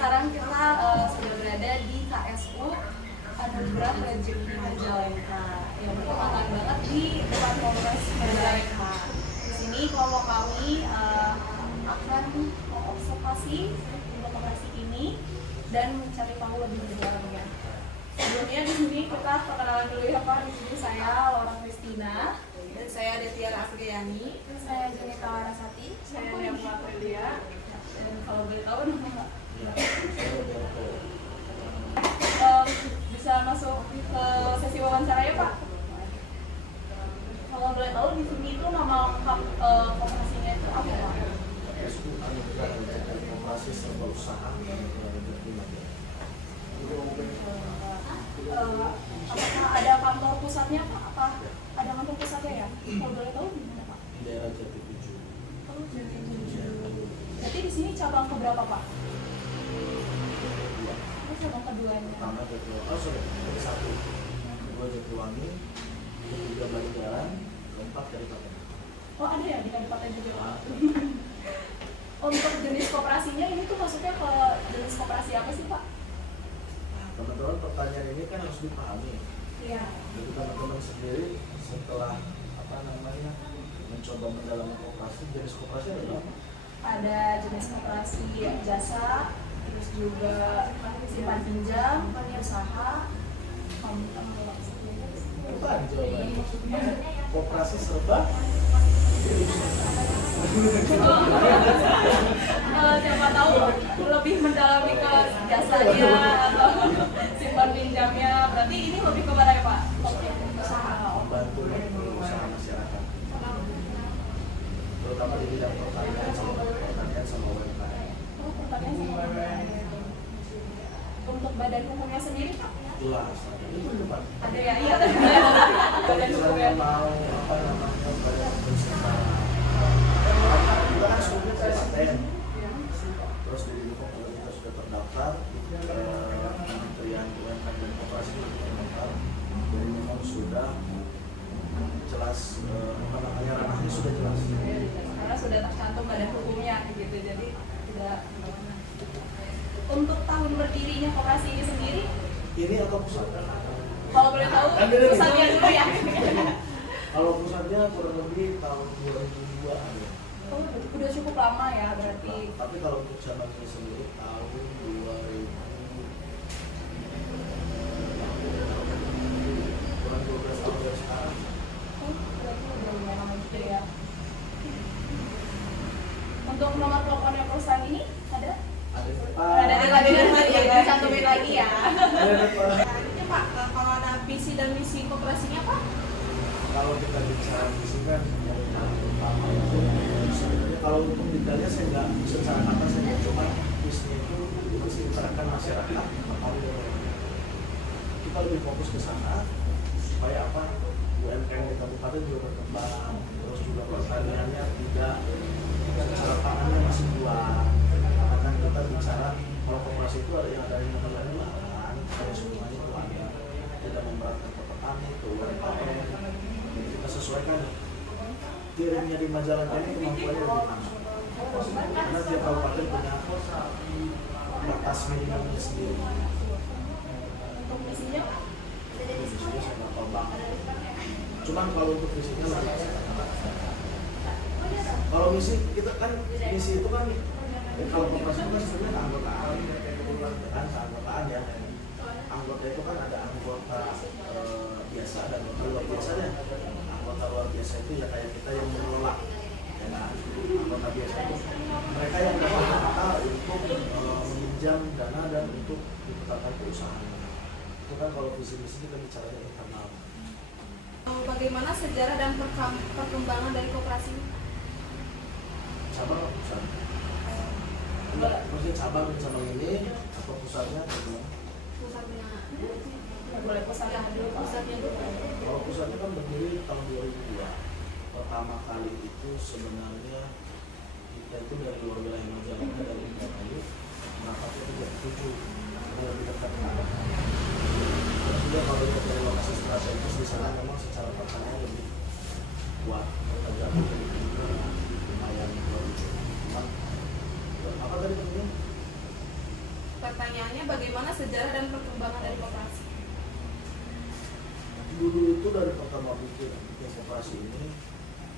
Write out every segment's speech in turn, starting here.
sekarang kita sudah berada di KSU Anugerah Rezeki Majalengka yang bertepatan banget di depan Polres Majalengka. Di sini kelompok kami akan mengobservasi lokasi ini dan mencari tahu lebih dalamnya. Sebelumnya di sini kita perkenalan dulu ya Pak. Di sini saya Laura Kristina dan saya Detiara Afriani. Saya Junita Warasati. Saya Nia Aprilia. Dan kalau boleh tahu nama bisa masuk ke sesi wawancara ya Pak. Kalau boleh tahu di sini itu nama lengkap koperasinya itu apa Pak? KSU Anugerah Rezeki Koperasi Serba Usaha Rezeki Apakah ada kantor pusatnya Pak? Apa ada kantor pusatnya ya? Kalau boleh tahu di mana Pak? di daerah Jati 7. Oh, Jati 7. Berarti di sini cabang keberapa Pak? Oh, cabang keduanya. Pertama Jatiwangi, satu, kedua Jatiwangi, ketiga Banjaran, keempat dari Kabupaten. Oh ada ya di kabupaten juga Pak? Untuk jenis koperasinya ini tuh masuknya ke jenis koperasi apa sih Pak? Teman-teman, pertanyaan ini kan harus dipahami. Iya. Jadi teman-teman sendiri setelah mencoba mendalami koperasi, jenis koperasi ada berapa? Ada jenis koperasi jasa, terus juga simpan pinjam, usaha, Bukan jawabannya. Koperasi serba siapa tahu lebih mendalami ke jasanya atau simpan pinjamnya, berarti ini lebih kepada ya Pak? Usaha. membantu usaha masyarakat, terutama di bidang pertanian sama UMKM. Oh, pertanyaan sama UMKM. Untuk badan hukumnya sendiri Pak? Jelas, itu di depan. Ada ya, iya. Badan hukumnya. Misalnya mau badan hukum sekarang, kita kan sebelumnya saya paten, terus di Dukok juga kita sudah terdaftar, Kementerian UMKM dan Koperasi juga terdaftar, jadi memang sudah jelas, ranahnya sudah jelas. Karena sudah tercantum badan hukumnya gitu, jadi tidak. Untuk tahun berdirinya koperasi ini sendiri, Ini atau pusat? kalau boleh tahu pusatnya dulu ya. Kalau pusatnya kurang lebih tahun 2002 ada. Oh, udah cukup lama ya berarti. Tapi kalau untuk cabangnya sendiri tahun 2000 kurang 12 tahun dari sekarang. Oh, berarti udah lumayan lama juga ya. Untuk nomor teleponnya perusahaan ini ada? Ada dicantumin lagi ya. Selanjutnya Pak, kalau ada visi dan misi koperasinya Pak? Kalau kita bicara visi kan yang pertama itu sebenarnya kalau untuk detailnya saya nggak secara kata saya nggak, cuma visinya itu mensejahterakan masyarakat. Kita lebih fokus ke sana supaya apa, UMKM di kabupaten juga berkembang, terus juga pertaniannya tidak secara pangannya masih kuat. Karena kita bicara kalau koperasi itu ada yang namanya lahan, kalau semuanya itu ada, tidak memberatkan ke petani, ke UMKM. Jadi kita sesuaikan kirimnya di Majalengka ini kemampuannya lebih tinggi. Karena tiap kabupaten punya batas minimumnya sendiri. Untuk misinya Pak? Visinya saya nggak tahu banget. Cuman kalau untuk visinya nanti saya katakan. Kalau misi kita kan, misi itu kan kalau koperasi itu kan sebenarnya keanggotaan, kan keanggotaan ya. Anggota itu kan ada anggota biasa dan anggota luar biasa ya. Anggota luar biasa itu ya kayak kita yang mengelola. Ya, nah, anggota biasa itu mereka yang dapat data untuk meminjam dana dan untuk diputarkan ke usaha. Itu kan kalau visi-misi kita bicaranya internal. Bagaimana sejarah dan perkembangan dari koperasi ini? Cabang atau pusat? Maksudnya cabang ini atau pusatnya? Pusatnya. Boleh pusatnya dulu Pak. Pusatnya dulu. Kalau pusatnya kan berdiri tahun 2002. Pertama kali itu sebenarnya kita itu dari luar wilayah Majalengka, dari Indramayu berangkatnya ke Jati 7, lebih dekat ke arah. Terus juga kalau lihat dari lokasi strategis di sana memang secara pertanian lebih kuat. Kita jatuh dari tinggi lumayan 2000. Apa tadi namanya? pertanyaannya, bagaimana sejarah dan perkembangan dari koperasi? Dulu itu dari pertama bikin koperasi ini,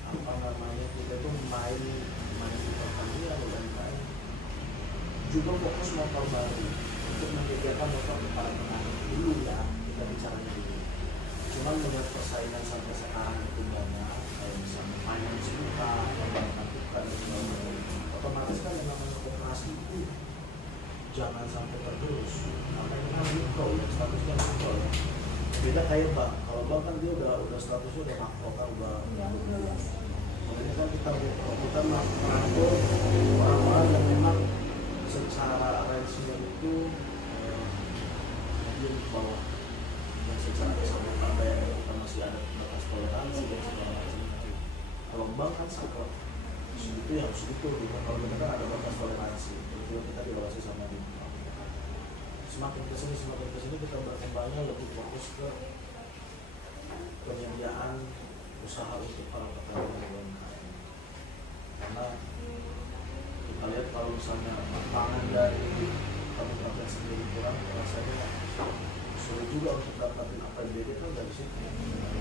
apa namanya, kita tuh main di pertanian UMKM, juga fokus motor baru untuk menyediakan motor kepada petani dulu ya, kita bicaranya dulu. Cuman melihat persaingan sampai sekarang itu banyak, kayak misalnya finance buka, perbankan buka, dan sebagainya. Otomatis kan yang namanya koperasi itu jangan sampai tergerus. Makanya kan mikro ya, statusnya mikro ya. Beda kayak bank. Kalau bank kan dia udah statusnya udah makro kan, udah. Makanya kan kita merangkul orang-orang yang memang secara arrangement itu dia di bawah, yang secara keseluruhan bayar kita masih ada batas toleransi dan segala macam itu. Kalau bank kan sakral segitu ya segitu gitu. Kalau kita kan ada batas toleransi, itu kita diawasi sama dia. Semakin kesini kita berkembangnya lebih fokus ke penyediaan usaha untuk para petani UMKM. Karena kita lihat kalau misalnya pangan dari kabupaten sendiri kurang, rasanya sulit juga untuk dapatin APBD kan dari situ.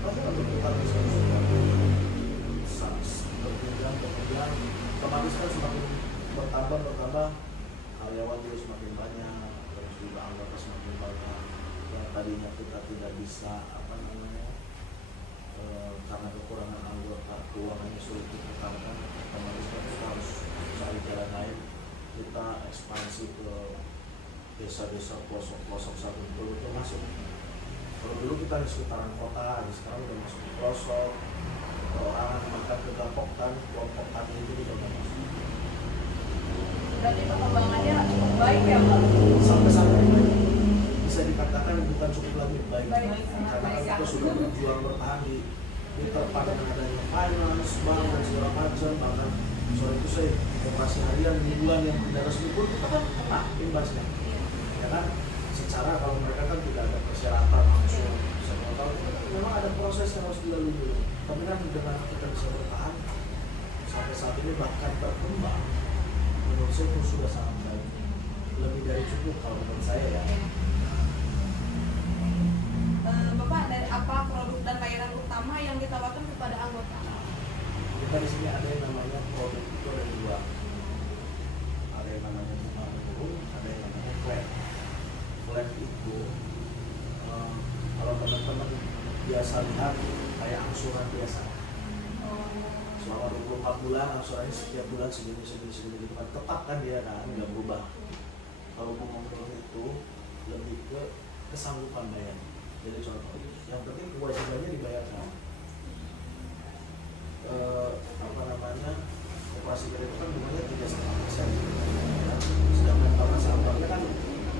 Tapi untuk kita bisa berkembang, otomatis kan semakin bertambah, karyawan juga semakin banyak, terus juga anggota semakin banyak. Yang tadinya kita tidak bisa karena kekurangan anggota, keuangannya sulit ditekankan, otomatis kita harus cari jalan lain. Kita ekspansi ke desa-desa pelosok satu itu masuk. Kalau dulu kita di sekitaran kota, sekarang udah masuk ke pelosok. Orang makan ke Gapok kan, kelompok tani itu juga udah masuk. Berarti perkembangannya cukup baik ya Pak? Sampai bisa dikatakan bukan cukup lagi baik. Karena kita sudah berjuang bertahan di terpadu dengan adanya finance, bank dan segala macam. Bahkan soal itu saya operasi harian mingguan yang tidak resmi pun kita kan kena imbasnya. Ya kan? Secara kalau mereka kan tidak ada persyaratan langsung sebuah tahun, memang ada proses yang harus dilalui dulu. Tapi kan dengan kita bisa bertahan sampai saat ini bahkan berkembang, menurut saya itu sudah sangat baik, lebih dari cukup kalau menurut saya ya. Bapak, dari apa produk dan layanan utama yang ditawarkan kepada anggota? Kita di sini ada yang namanya produk itu ada dua, ada yang namanya bunga menurun, ada yang namanya flat. Flat itu kalau teman-teman biasa lihat kayak angsuran biasa. Selama 24 bulan angsurannya setiap bulan segini gitu kan, tetap kan dia kan nggak berubah. Kalau bunga menurun itu lebih ke kesanggupan bayar. Jadi contoh, yang penting kewajibannya dibayarkan. Operasi kredit kan bunganya 3,5%. Sedangkan kalau sahabatnya kan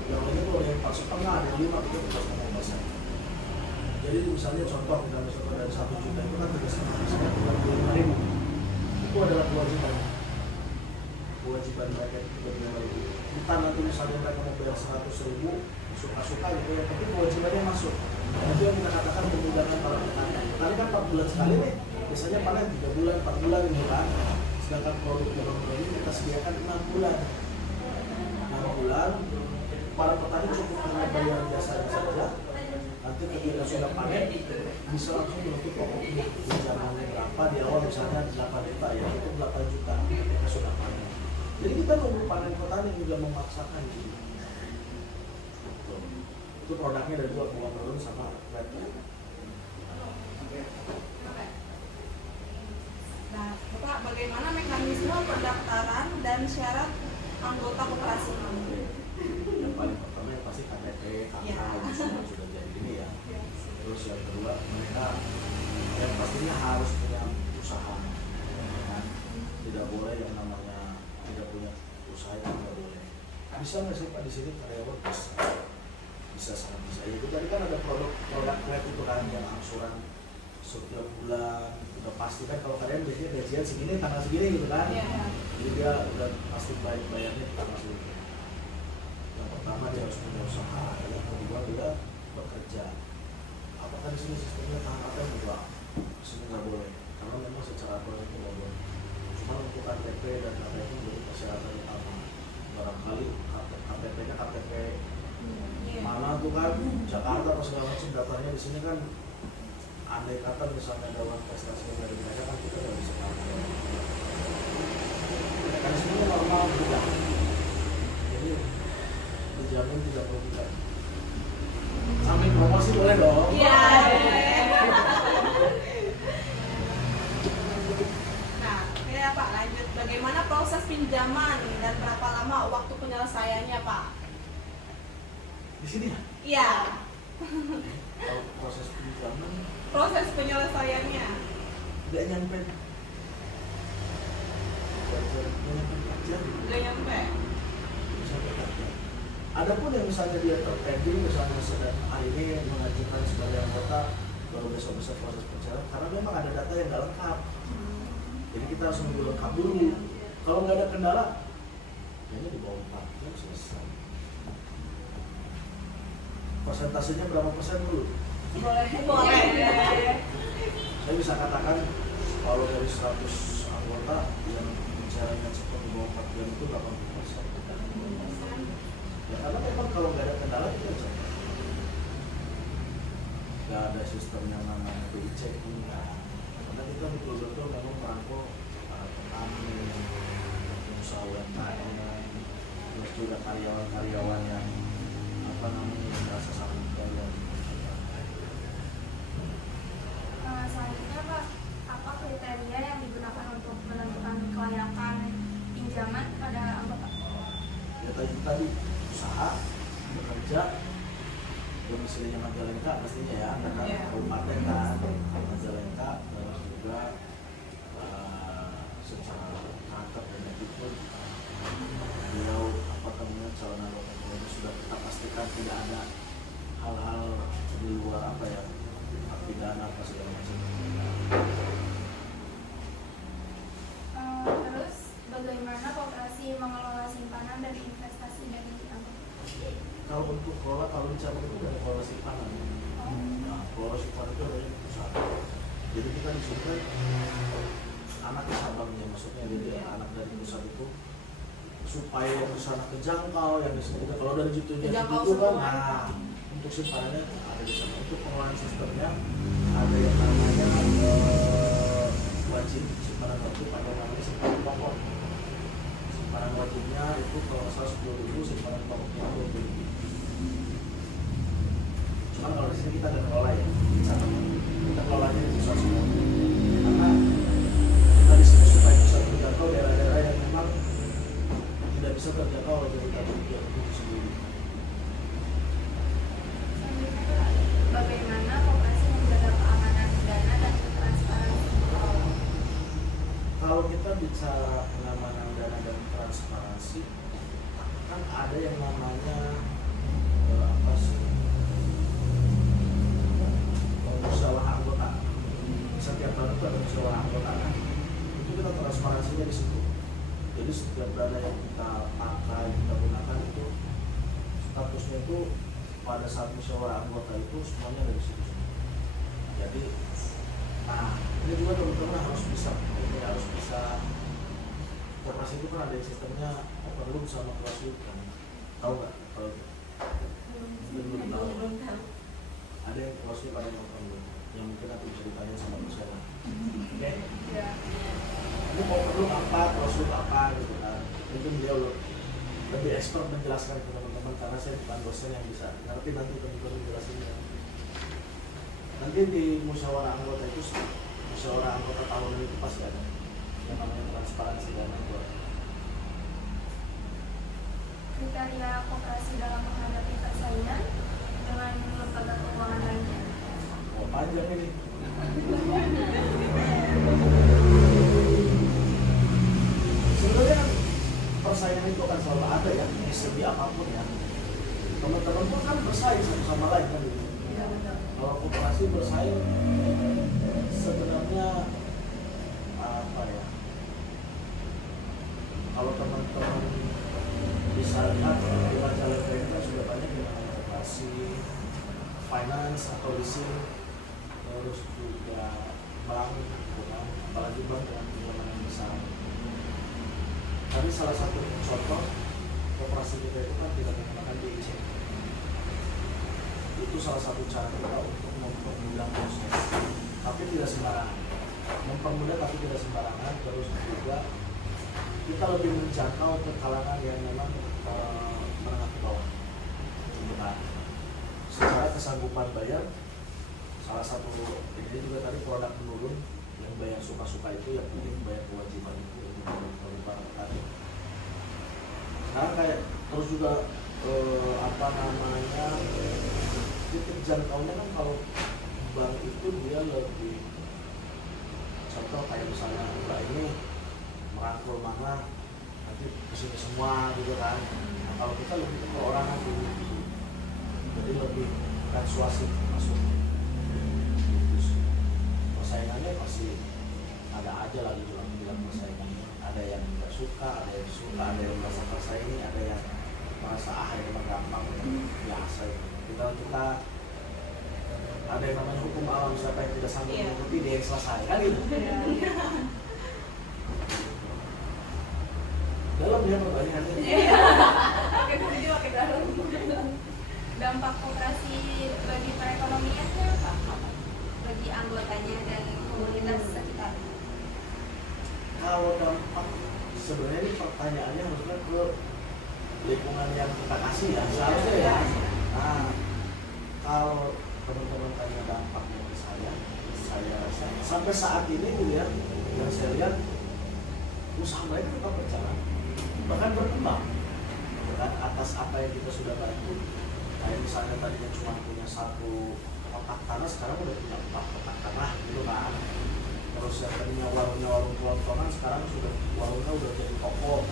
yang lainnya tuh ada yang 4,5, ada yang 5, itu 4,5%. Jadi misalnya contoh dari 1 juta itu kan 3,5%, bukan 25.000. Itu adalah kewajiban mereka itu 25.000. Kita nanti misalnya mereka mau bayar 100.000, suka-suka gitu ya, tapi kewajibannya masuk. Dan itu yang kita katakan memudahkan para petani. Petani kan 4 bulan sekali nih, biasanya panen 3 bulan, 4 bulan gitu kan. Sedangkan produk yang ini kita sediakan 6 bulan. 6 bulan, para petani cukup hanya bayar jasanya saja. Nanti ketika sudah panen, bisa langsung menutup pokoknya. Jangannya berapa, di awal misalnya 8 juta ya, itu 8 juta ketika sudah panen. Jadi kita nunggu panen petani juga memaksakan gitu. Itu produknya dari dua, bunga menurun sama flat. Nah, Bapak, bagaimana mekanisme pendaftaran dan syarat anggota koperasi? Yang paling pertama yang pasti KTP, KK, itu semua sudah jadi ini ya. Terus yang kedua mereka yang pastinya harus punya usaha, kan? Tidak boleh yang namanya tidak punya usaha, itu tidak boleh. Bisa nggak sih Pak di sini karyawan bisa sangat bisa. Itu tadi kan ada produk flat itu kan yang angsuran setiap bulan udah pasti kan, kalau kalian biasanya gajian segini tanggal segini gitu kan. Jadi dia udah pasti bayarnya di tanggal segini. Yang pertama dia harus punya usaha, yang kedua dia bekerja. Apakah di sini sistemnya tahan atau enggak? Di sini nggak boleh, karena memang secara aturan itu nggak boleh. Cuma untuk KTP dan KTP menjadi persyaratan utama. Barangkali KTP-nya KTP tuh kan Jakarta pas segala macam daftarnya di sini kan andai kata misalnya dalam prestasi yang dari mereka kan kita nggak bisa tahu. Karena semuanya normal juga. Jadi dijamin tidak perlu kita. Sambil promosi boleh dong. Iya. Nah, ya Pak, lanjut. Bagaimana proses pinjaman dan berapa lama waktu penyelesaiannya, Pak? Di sini ya? Iya. Kalau proses pinjaman Proses penyelesaiannya. nggak nyampe. Aja. Nggak nyampe. Adapun yang misalnya dia terpending, misalnya sedang hari ini mengajukan sebagai anggota, baru besok proses pencairan, karena memang ada data yang nggak lengkap. Jadi kita harus menunggu lengkap dulu. Kalau nggak ada kendala, kayaknya di bawah 4 jam selesai. Persentasenya berapa persen dulu? Boleh. Saya bisa katakan kalau dari 100 anggota yang pencairannya cepat di bawah 4 jam itu 80%. Ya, karena memang kalau nggak ada kendala kita cek. Nggak ada sistem yang namanya BI checking. Karena kita betul-betul memang merangkul para petani, pengusaha UMKM, terus juga karyawan-karyawan yang merasa sangat berdaya. Selanjutnya Pak, apa kriteria yang digunakan untuk menentukan kelayakan pinjaman pada anggota? Ya tadi usaha, bekerja, domisilinya Majalengka pastinya ya, karena kabupaten kan Majalengka, terus juga secara karakter dan attitude beliau calon anggota keluarga sudah kita pastikan tidak ada hal-hal di luar pidana apa segala macam. Terus bagaimana koperasi mengelola simpanan dan investasi dari anggota? Kalau untuk kelola, kalau bicara itu dari kelola simpanan. Nah, kelola simpanan itu dari perusahaan. Jadi kita disukai anak cabangnya, maksudnya jadi anak dari perusahaan itu supaya yang sana kejangkau yang disebutnya kalau dari jitunya itu kan untuk simpanannya ada di sana. Untuk pengelolaan sistemnya ada yang namanya wajib simpanan wajib, ada yang namanya simpanan pokok. Simpanan wajibnya itu kalau 110.000, simpanan pokoknya 20.000. Cuman kalau di sini kita nggak kelola ya, kita kelolanya di pusat semua. Karena kita di sini supaya bisa terjangkau daerah-daerah yang memang tidak bisa terjangkau oleh kita sendiri. Selanjutnya bagaimana koperasi menjaga keamanan dana dan transparansi? Kalau kita bicara pengamanan dana dan transparansi, kan ada yang namanya musyawarah anggota. Setiap tahun itu ada musyawarah anggota kan. Itu kita transparansinya di situ. Jadi setiap dana yang kita pakai, kita gunakan itu statusnya itu pada saat musyawarah anggota itu semuanya dari situ. Jadi, ini juga teman-teman harus bisa koperasi itu kan ada sistemnya open loop sama closed loop kan. Tahu nggak? Belum tahu. Ada yang closed loop, ada yang open loop. Yang mungkin aku bisa ditanya sama Mas Yana. Oke? Ya. Ini open loop apa, closed loop apa gitu kan. Mungkin dia lebih expert menjelaskan ke teman-teman karena saya bukan dosen yang bisa ngerti nanti teman-teman menjelaskannya. Nanti di musyawarah anggota itu, musyawarah anggota tahunan itu pasti ada yang namanya transparansi dana buat. Kriteria koperasi dalam menghadapi persaingan dengan lembaga keuangan lainnya. Oh, panjang ini. Sebenarnya persaingan itu kan selalu ada ya, di segi apapun ya. Teman-teman pun kan bersaing satu sama lain kan. Iya, betul. Kalau koperasi bersaing sebenarnya kalau teman-teman bisa lihat di Majalengka itu sudah banyak yang namanya koperasi, finance atau leasing, terus juga bank, apalagi bank dengan pinjaman yang besar. Tapi salah satu contoh koperasi kita itu kan tidak menggunakan BI checking. salah satu cara kita untuk mempermudah proses, tapi tidak sembarangan. Mempermudah tapi tidak sembarangan. Terus juga kita lebih menjangkau ke kalangan yang memang menengah ke bawah. Nah, secara kesanggupan bayar, salah satu ini juga tadi produk menurun, yang bayar suka-suka itu, yang penting bayar kewajiban itu untuk barang tadi. Sekarang kayak terus juga titik jangkaunya kan kalau bank itu dia lebih, contoh kayak misalnya mbak ini merangkul mana nanti kesini semua gitu kan. Nah, kalau kita lebih ke perorangan dulu gitu, jadi lebih persuasif masuk. Terus persaingannya pasti ada aja lah gitu, bilang persaingannya. Ada yang nggak suka, ada yang suka, ada yang merasa tersaingi, ada yang merasa ini memang gampang, biasa itu. Kita ada yang namanya hukum alam, siapa yang tidak sanggup mengikuti dia yang selesai kan gitu. Dalam dia pertanyaannya. Pakai dalam. Dampak koperasi bagi perekonomiannya apa? Bagi anggotanya dan komunitas sekitar. Kalau dampak, sebenarnya ini pertanyaannya harusnya ke lingkungan yang kita kasih ya, seharusnya ya. Nah, kalau teman-teman tanya dampaknya ke saya rasa sampai saat ini gitu ya, yang saya lihat usaha mereka tetap berjalan, bahkan berkembang dengan atas apa yang kita sudah bantu. Kayak misalnya tadinya cuma punya 1 kotak tanah, sekarang udah punya 4 kotak tanah gitu kan. Terus yang tadinya warung kelontongan, sekarang warungnya udah jadi toko.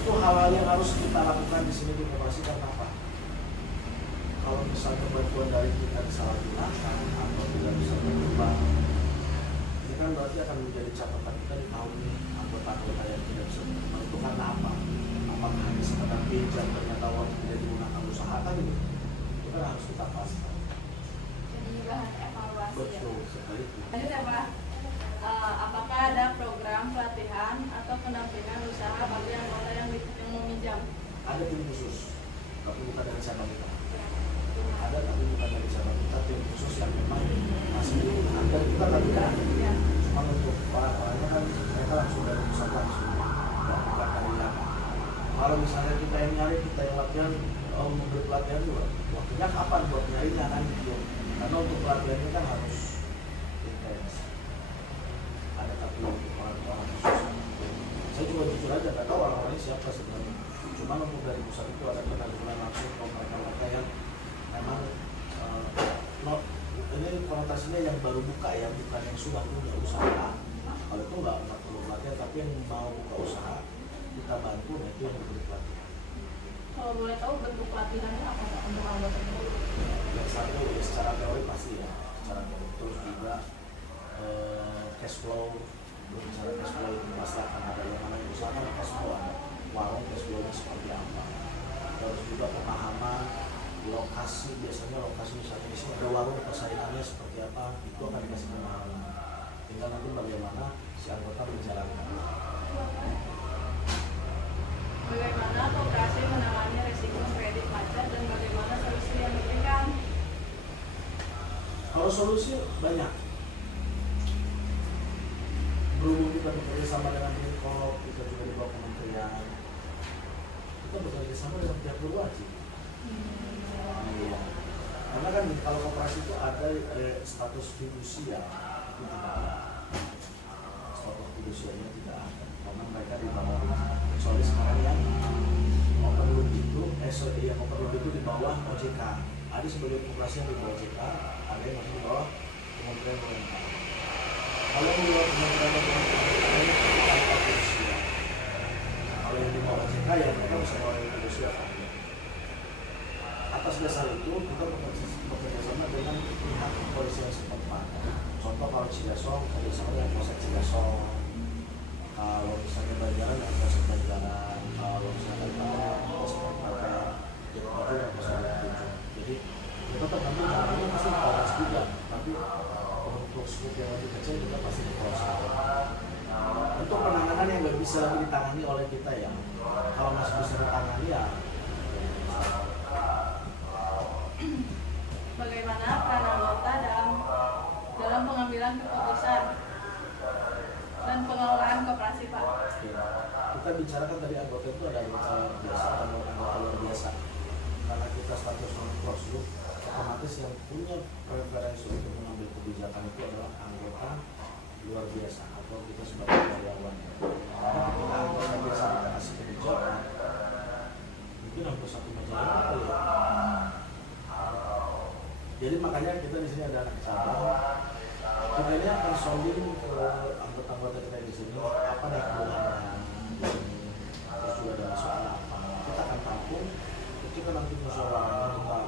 Itu hal-hal yang harus kita lakukan di sini di koperasi. Karena apa? Kalau misalnya bantuan dari kita disalahgunakan atau tidak bisa berkembang, ini kan berarti akan menjadi catatan kita di tahun ini, anggota-anggota yang tidak bisa berkembang. Itu karena apa? Apakah hanya sekedar pinjam ternyata uang tidak digunakan usaha kan gitu? Itu kan harus kita pastikan. Jadi bahan evaluasi. Betul sekali. Lanjut ya Pak. Apakah ada program pelatihan atau pendampingan usaha bagi anggota yang mau minjam? Ada tim khusus, tapi bukan dari cabang kita. Ada tapi bukan dari cabang kita, tim khusus yang memang masih digunakan dan kita kan tidak ada. Cuma untuk orang-orangnya kan mereka langsung dari pusat langsung, bukan dari yang. Kalau misalnya kita yang nyari, kita yang latihan, memberi pelatihan juga, waktunya kapan buat nyarinya kan gitu. Karena untuk pelatihannya kan harus intens. Ada tapi orang-orang khusus. Saya juga jujur aja, nggak tahu orang-orangnya siapa sebenarnya. Cuma untuk dari pusat itu ada penanggulangan langsung ke mereka-mereka yang memang ini konotasinya yang baru buka ya, bukan yang sudah punya usaha. Kalau itu nggak perlu pelatihan, tapi yang mau buka usaha kita bantu, nah itu yang diberi pelatihan. Kalau boleh tahu bentuk pelatihannya apa Pak untuk anggota itu? Yang satu ya secara teori pasti ya, secara teori. Terus juga cash flow, bicara cash flow itu pasti akan ada yang namanya usaha kan cash flow, ada warung cash flow-nya seperti apa. Terus juga pemahaman lokasi, biasanya lokasi misalnya di sini ada warung, persaingannya seperti apa, itu akan dikasih pemahaman. Tinggal nanti bagaimana si anggota menjalankan. Bagaimana koperasi menangani risiko kredit macet dan bagaimana solusi yang diberikan? Kalau solusi banyak. Berhubung kita bekerja sama dengan Minkoop, kita juga di bawah kementerian, kita bekerja sama dengan pihak berwajib. Iya. Karena kan kalau koperasi itu ada status fidusia, itu tidak ada. Status fidusianya tidak ada. Karena mereka di bawah, kecuali sekarang yang Openloop itu, yang Openloop itu di bawah OJK. Ada sebagai koperasi yang di bawah OJK, ada yang masih di bawah Kementerian Pemerintah. Kalau yang di bawah Kementerian Pemerintah itu tanpa fidusia. Kalau yang di bawah OJK ya mereka bisa melalui fidusia. Atas dasar itu kita bekerja sama dengan pihak kepolisian setempat. Contoh kalau Cigasong, kerjasama dengan Polsek Cigasong. Kalau misalnya Banjaran dengan Polsek Banjaran, kalau misalnya Polsek Banjaran, itu dengan Polsek Banjaran. Jadi kita tergantung caranya pasti di Polres juga. Tapi untuk skup yang lebih kecil kita pasti di Polsek. Untuk penanganan yang nggak bisa lagi ditangani oleh kita ya, kalau masih bisa ditangani ya bicara kan tadi anggota itu ada anggota biasa, anggota luar biasa. Karena kita status non closed loop, otomatis yang punya preferensi untuk mengambil kebijakan itu adalah anggota luar biasa atau kita sebagai karyawan. Karena ketika anggota biasa kita kasih kebijakan, mungkin hampir satu majalah kali ya. Jadi makanya kita di sini ada anak cabang. Kita ini akan sounding ke anggota-anggota kita di sini apa nih kebutuhannya, terus juga ada soal apa. Kita akan tampung. Ketika nanti musyawarah kita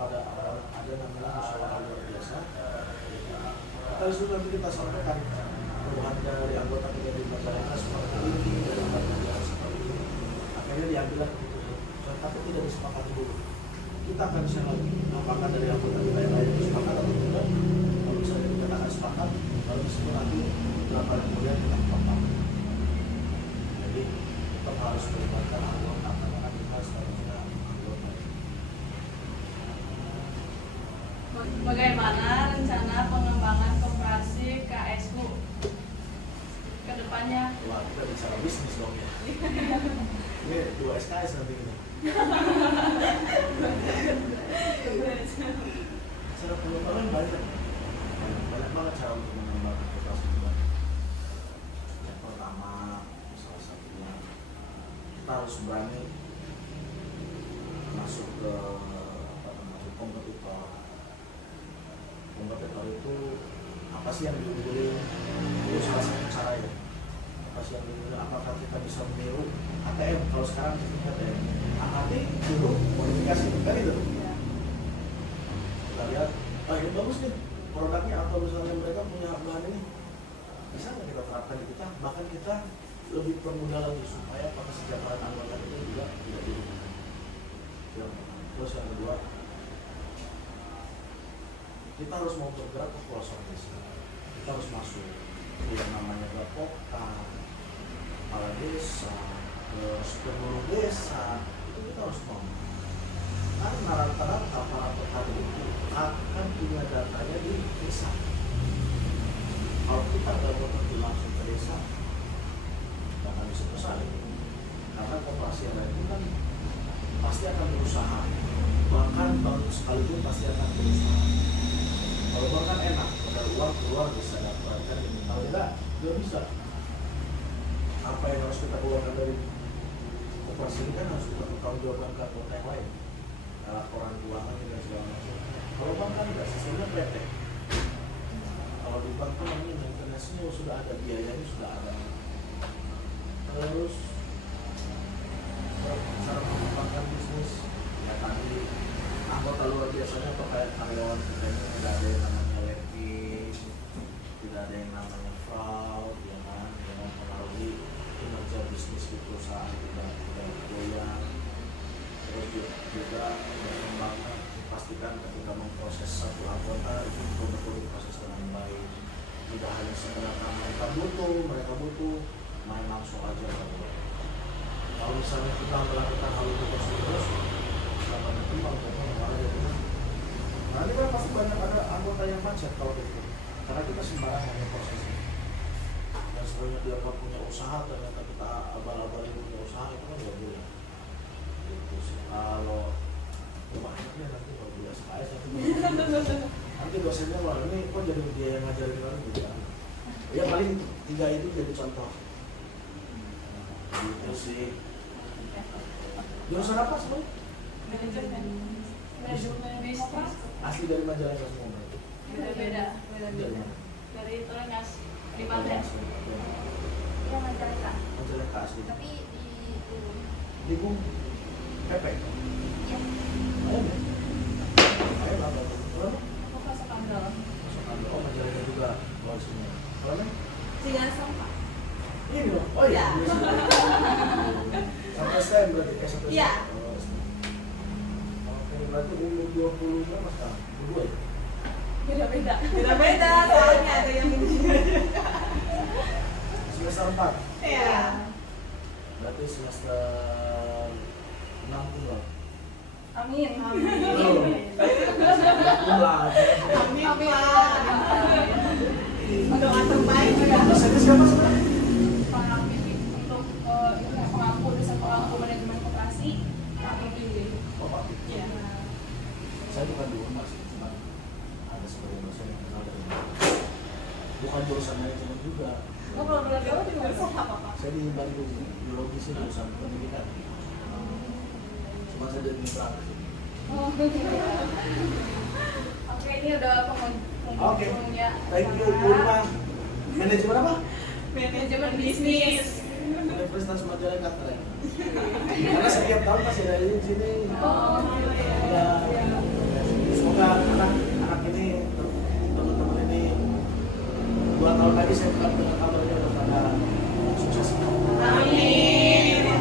ada namanya musyawarah luar biasa. Kita disitu nanti kita sampaikan keluhan dari anggota kita di masyarakat seperti ini, dari anggota seperti ini. Akhirnya diambillah keputusan, tapi tidak disepakati dulu. Kita akan share lagi apakah dari anggota kita yang lain sepakat atau tidak. Kalau misalnya kita akan sepakat, lalu disitu nanti beberapa hari kemudian kita potong. Jadi tetap harus melibatkan anggota karena kita sebagai anggota. Bagaimana rencana pengembangan koperasi KSU ke depannya? Wah, kita bicara bisnis dong ya. Ini 2 SKS nanti ini. Cara pengembangan banyak banget cara untuk mengembangkan koperasi kita. Yang pertama, salah satunya kita harus berani masuk ke kompetitor. Kompetitor itu apa sih yang diunggulin? Itu salah satu cara ya. Apa sih yang diunggulin? Apakah kita bisa meniru ATM? Kalau sekarang kita ATM, AKT dulu modifikasi kan itu. Kita lihat, ini bagus nih produknya atau misalnya mereka punya bahan ini, bisa nggak kita terapkan di kita? Bahkan kita lebih permudah lagi supaya kesejahteraan anggota itu juga tidak dirugikan. Terus yang kedua, kita harus mau bergerak ke pelosok desa. Kita harus masuk yang namanya Gapokta, kepala desa, terus pengurus desa, itu kita harus mau. Karena rata-rata para petani itu akan punya datanya di desa. Kalau kita nggak mau pergi langsung ke desa, nggak akan bisa bersaing. Karena koperasi yang lain itu kan pasti akan berusaha, bahkan tahun sekalipun pasti akan berusaha. Kalau uang kan enak, kalau uang keluar bisa dapat kan. Kalau tidak, nggak bisa. Apa yang harus kita keluarkan dari koperasi ini kan harus kita bertanggung jawabkan ke anggota yang lain. Laporan keuangan dan segala macam. Kalau bank kan tidak, sistemnya PT. Kalau di bank kan namanya maintenance-nya sudah ada, biayanya sudah ada. Terus cara mengembangkan bisnis, ya tadi anggota luar biasanya atau kayak karyawan kita ini tidak ada yang namanya leverage, tidak ada yang namanya fraud, ya kan, yang mempengaruhi kinerja bisnis di perusahaan tidak goyang. Terus juga mengembangkan, dipastikan ketika memproses satu anggota itu betul-betul diproses dengan baik. Tidak hanya sekedar mereka butuh main langsung aja. Kalau misalnya kita melakukan hal itu terus, kita banyak kembang, nanti kan pasti banyak ada anggota yang macet kalau gitu, karena kita sembarangan prosesnya. Dan sebenarnya dia punya usaha, ternyata kita abal-abal punya usaha, itu kan nggak boleh. Gitu sih. Kalau banyaknya nanti kalau dia SKS nanti dosennya wah ini kok jadi dia yang ngajarin orang gitu kan. Ya paling 3 itu jadi contoh. Gitu sih. Jurusan apa semua? Manajemen bisnis. Asli dari majalah semua berarti. Beda-beda. Dari Torengas di Banten. Iya majalengka. Majalah asli. Tapi Di Bung PP. iya. Ayo lah, berapa? Aku masuk Andal. Masuk ambil. Oh majalahnya juga luar sini. Kalau nih? Cigasem Pak. Ini loh. Oh iya. Ya. Sampai STM berarti kayak sampai Iya. STM. Oh, STM. Oke, berarti umur 20 berapa sekarang? 22 ya? Beda-beda. Beda-beda, soalnya ada yang ini. Semester 4. Iya. Berarti semester 6 pula. Amin. Belum. Pulang. Amin Pak. Doa terbaik. Dosennya siapa sebenarnya? Pak Bibi untuk bukan jurusan manajemen juga. Oh, kalau bela bela juga bisa apa Pak? Saya di Bandung biologi sih jurusan pendidikan. Cuma saya jadi administrasi. Oh. Oke, ini udah Oke. penghubungnya. Thank you Purma. Manajemen apa? Manajemen bisnis. Universitas Majalengka keren. Karena setiap tahun pasti ada di sini. Oh, Ya, semoga anak ini teman-teman ini 2 tahun lagi saya tetap dengan kabarnya udah pada sukses. Amin. Terima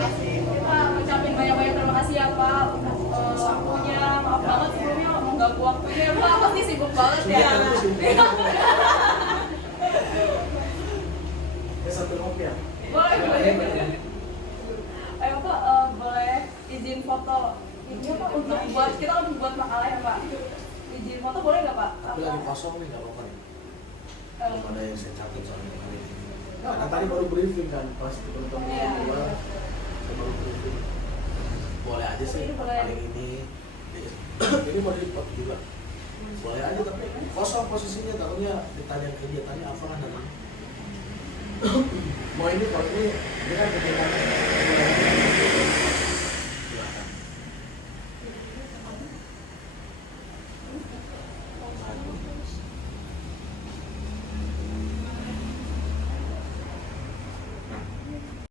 kasih. Kita ucapin banyak-banyak terima kasih ya Pak untuk waktunya. Maaf banget sebelumnya ngomong ganggu waktunya ya Pak. Pasti sibuk banget ya. Ya satu kopi ya. Boleh, boleh. Ayo Pak, boleh izin foto ini Pak untuk buat kita untuk buat makalah ya Pak. Izin foto boleh nggak Pak? Tapi lagi kosong nih, nggak apa-apa nih. Eh, Belum ada yang saya catat soalnya kali ini. Nah, tadi baru briefing kan, pas ketemu Iya. kedua, saya baru briefing. Boleh aja sih, Ini boleh. paling ini. Ini mau di-pot juga. Boleh aja, tapi kosong posisinya, takutnya ditanya kegiatannya apa kan nanti. Mau ini, kalau ini kan kegiatan